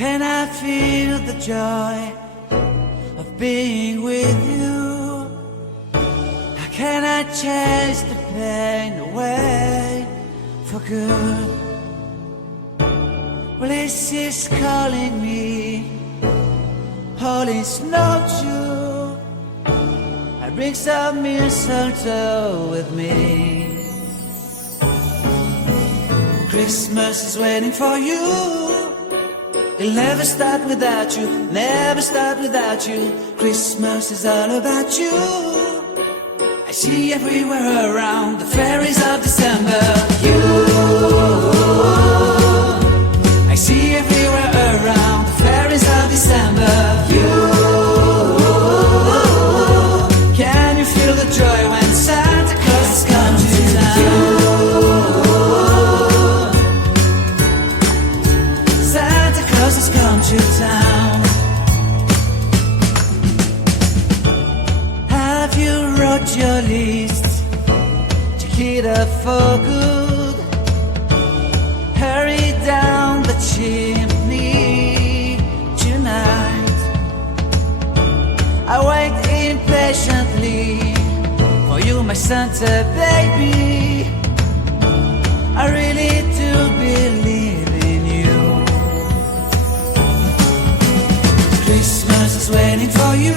can I feel the joy of being with you? How can I chase the pain away for good? Well, this is calling me, all is not true. I bring some mistletoe with me. Christmas is waiting for you. It'll never start without you, never start without you. Christmas is all about you. I see everywhere around the fairies of December. You, I see everywhere around the fairies of December. You, can you feel the joy when Santa Claus comes to town? Santa Claus has come to town. Have you wrote your list? Check it up for good. Hurry down the chimney tonight. I wait impatiently for you, my Santa baby. I really do believe in you. Christmas is waiting for you.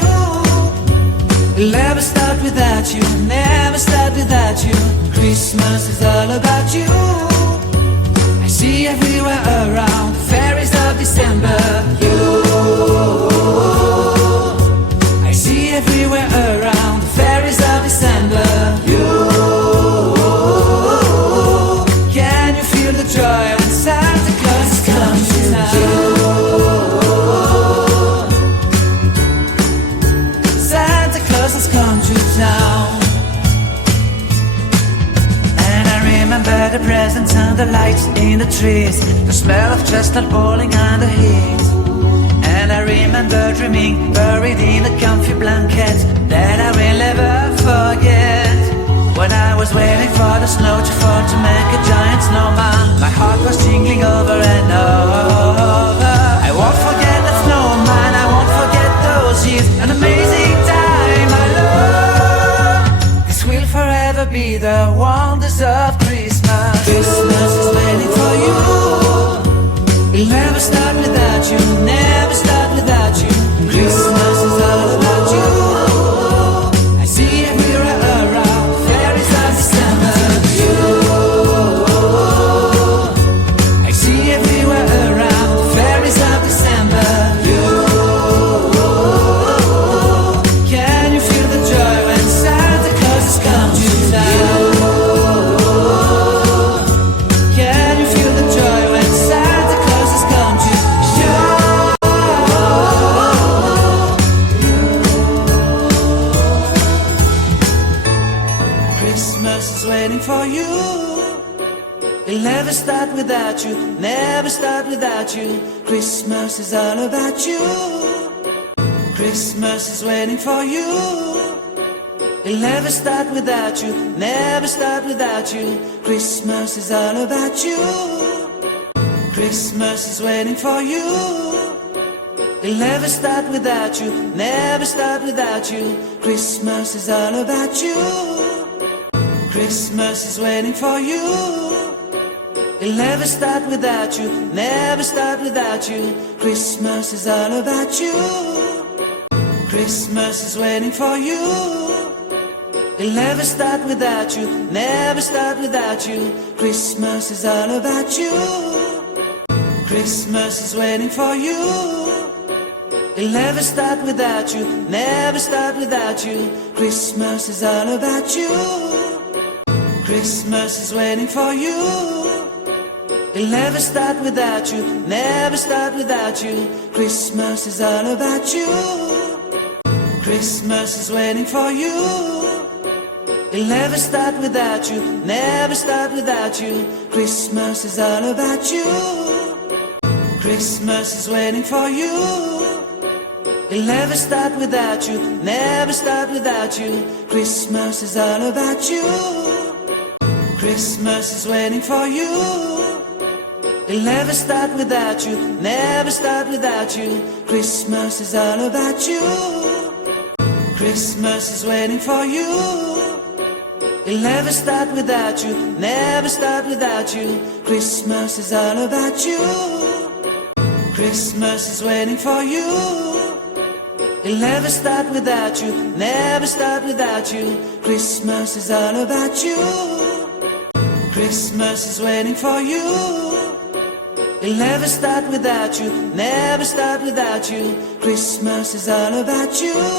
It'll never start without you, never start without you. Christmas is all about you. I see everywhere around the fairies of December. You, I see everywhere around the fairies of December. You, can you feel the joy when Santa Claus has come to town? Santa Claus has come to town. And I remember the presents and the lights in the trees, the smell of chestnut boiling under heat. And I remember dreaming, buried in a comfy blanket that I will never forget. When I was waiting for the snow to fall to make a giant snowman, my heart was jingling over and over. I won't forget that snowman, I won't forget those years. An amazing time, my love. This will forever be the wonders of Christmas. Christmas is waiting for you. It'll never start without you, never start without you. Christmas is all about you. I see everywhere around fairies of December. You, I see everywhere around fairies of December. You, can you feel the joy when Santa Claus has come to town? Can you feel the joy when Santa Claus has come to town? Christmas is waiting for you. It'll never start without you, never start without you. Christmas is all about you. Christmas is waiting for you. It'll never start without you, never start without you. Christmas is all about you. Christmas is waiting for you. It'll never start without you, never start without you. Christmas is all about you. Christmas is waiting for you. It'll never start without you, never start without you. Christmas is all about you. Christmas is waiting for you. It'll never start without you, never start without you. Christmas is all about you. Christmas is waiting for you. It'll never start without you, never start without you. Christmas is all about you. Christmas is waiting for you. It'll never start without you, never start without you. Christmas is all about you. Christmas is waiting for you. It'll never start without you, never start without you. Christmas is all about you. Christmas is waiting for you. It'll never start without you, never start without you. Christmas is all about you. Christmas is waiting for you. It'll never start without you, never start without you. Christmas is all about you. Christmas is waiting for you. It'll never start without you, never start without you. Christmas is all about you. Christmas is waiting for you. It'll never start without you, never start without you. Christmas is all about you. Christmas is waiting for you. It'll never start without you, never start without you. Christmas is all about you.